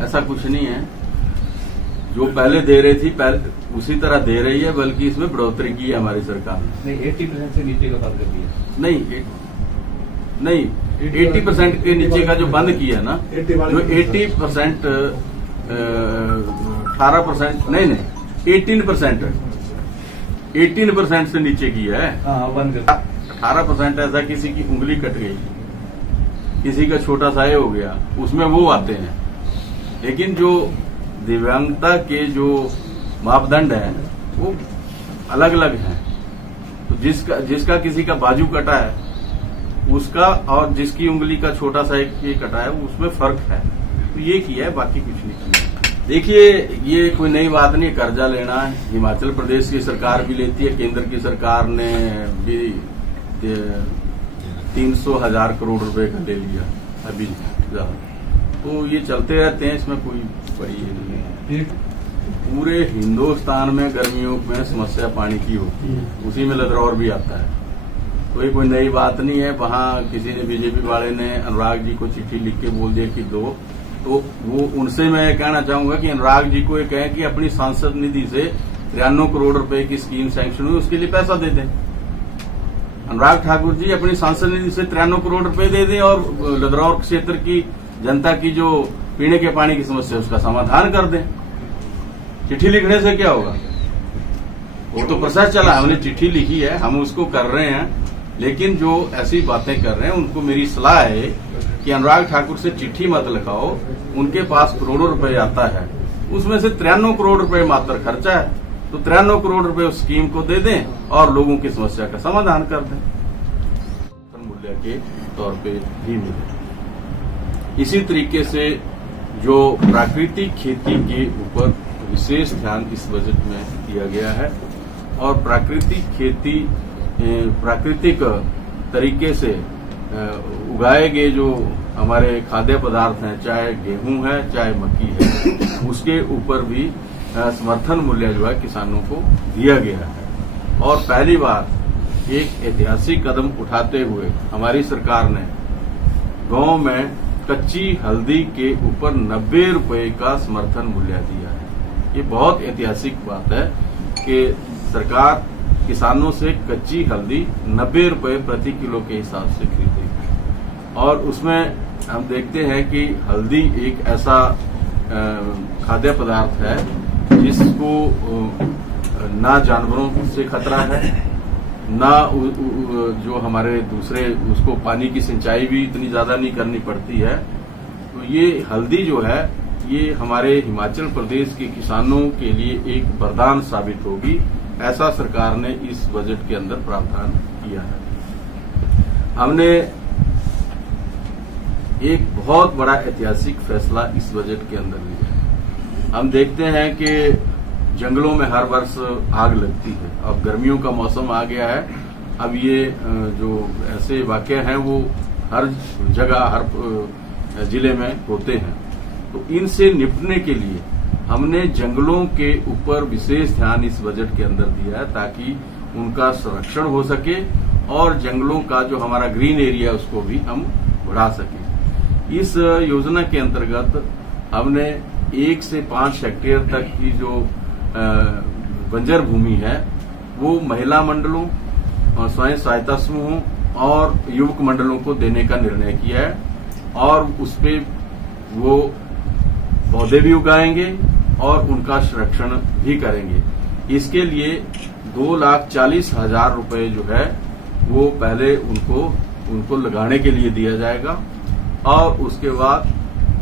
ऐसा कुछ नहीं है, जो पहले दे रही थी पहले उसी तरह दे रही है, बल्कि इसमें बढ़ोतरी की है हमारी सरकार ने। नहीं 80% से नीचे का बंद कर दिया। नहीं 80% के नीचे का जो बंद किया ना, जो 80% 18% नहीं 18% से नीचे किया है। हाँ बंद कर 18% ऐसा किसी की उंगली कट गई, किसी का छोटा सा हो गया, उसमें वो आते हैं। लेकिन जो दिव्यांगता के जो मापदंड हैं वो अलग अलग हैं। तो जिसका किसी का बाजू कटा है उसका और जिसकी उंगली का छोटा सा एक ये कटा है उसमें फर्क है। तो ये किया है, बाकी कुछ नहीं किया। देखिए ये कोई नई बात नहीं, कर्जा लेना हिमाचल प्रदेश की सरकार भी लेती है, केंद्र की सरकार ने भी 300,000 करोड़ रुपए का ले लिया अभी। तो ये चलते रहते हैं, इसमें कोई बड़ी ये नहीं है। पूरे हिंदुस्तान में गर्मियों में समस्या पानी की होती है, उसी में लदरौर भी आता है। तो ये कोई नई बात नहीं है। वहां किसी ने बीजेपी वाले ने अनुराग जी को चिट्ठी लिख के बोल दिया कि दो, तो वो उनसे मैं कहना चाहूंगा कि अनुराग जी को ये कहें कि अपनी सांसद निधि से 93 करोड़ रुपए की स्कीम सैंक्शन हुई, उसके लिए पैसा दे दें। अनुराग ठाकुर जी अपनी सांसद निधि से 93 करोड़ रुपए दे दें और लदरौर क्षेत्र की जनता की जो पीने के पानी की समस्या उसका समाधान कर दें। चिट्ठी लिखने से क्या होगा? वो तो प्रोसेस चला, हमने चिट्ठी लिखी है, हम उसको कर रहे हैं। लेकिन जो ऐसी बातें कर रहे हैं उनको मेरी सलाह है कि अनुराग ठाकुर से चिट्ठी मत लिखाओ। उनके पास करोड़ों रुपए आता है, उसमें से 93 करोड़ रुपए मात्र खर्चा है। तो 93 करोड़ रुपए उस स्कीम को दे दें और लोगों की समस्या का समाधान कर दें, मूल्य के तौर पे ही मिले। इसी तरीके से जो प्राकृतिक खेती के ऊपर विशेष ध्यान इस बजट में दिया गया है और प्राकृतिक खेती प्राकृतिक तरीके से उगाए गए जो हमारे खाद्य पदार्थ हैं, चाहे गेहूं है चाहे मक्की है, उसके ऊपर भी समर्थन मूल्य जो है किसानों को दिया गया है। और पहली बार एक ऐतिहासिक कदम उठाते हुए हमारी सरकार ने गांव में कच्ची हल्दी के ऊपर 90 रुपए का समर्थन मूल्य दिया है। ये बहुत ऐतिहासिक बात है कि सरकार किसानों से कच्ची हल्दी 90 रुपए प्रति किलो के हिसाब से खरीदेगी। और उसमें हम देखते हैं कि हल्दी एक ऐसा खाद्य पदार्थ है जिसको ना जानवरों से खतरा है, ना जो हमारे दूसरे उसको पानी की सिंचाई भी इतनी ज्यादा नहीं करनी पड़ती है। तो ये हल्दी जो है ये हमारे हिमाचल प्रदेश के किसानों के लिए एक वरदान साबित होगी, ऐसा सरकार ने इस बजट के अंदर प्रावधान किया है। हमने एक बहुत बड़ा ऐतिहासिक फैसला इस बजट के अंदर लिया है। हम देखते हैं कि जंगलों में हर वर्ष आग लगती है, अब गर्मियों का मौसम आ गया है। अब ये जो ऐसे वाकये हैं वो हर जगह हर जिले में होते हैं। तो इनसे निपटने के लिए हमने जंगलों के ऊपर विशेष ध्यान इस बजट के अंदर दिया है ताकि उनका संरक्षण हो सके और जंगलों का जो हमारा ग्रीन एरिया उसको भी हम बढ़ा सकें। इस योजना के अंतर्गत हमने 1 से 5 हेक्टेयर तक की जो बंजर भूमि है वो महिला मंडलों और स्वयं सहायता समूहों और युवक मंडलों को देने का निर्णय किया है और उसपे वो पौधे भी उगाएंगे और उनका संरक्षण भी करेंगे। इसके लिए 2,40,000 रुपए जो है वो पहले उनको लगाने के लिए दिया जाएगा और उसके बाद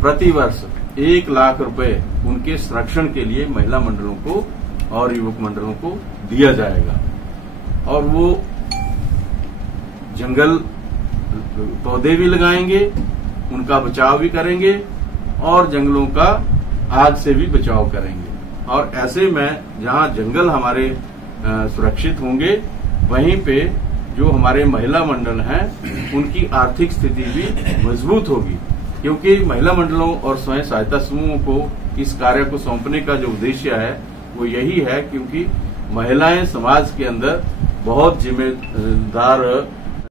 प्रति वर्ष 1 लाख रुपए उनके संरक्षण के लिए महिला मंडलों को और युवक मंडलों को दिया जाएगा। और वो जंगल पौधे भी लगाएंगे, उनका बचाव भी करेंगे और जंगलों का आग से भी बचाव करेंगे। और ऐसे में जहां जंगल हमारे सुरक्षित होंगे वहीं पे जो हमारे महिला मंडल हैं उनकी आर्थिक स्थिति भी मजबूत होगी, क्योंकि महिला मंडलों और स्वयं सहायता समूहों को इस कार्य को सौंपने का जो उद्देश्य है वो यही है, क्योंकि महिलाएं समाज के अंदर बहुत जिम्मेदार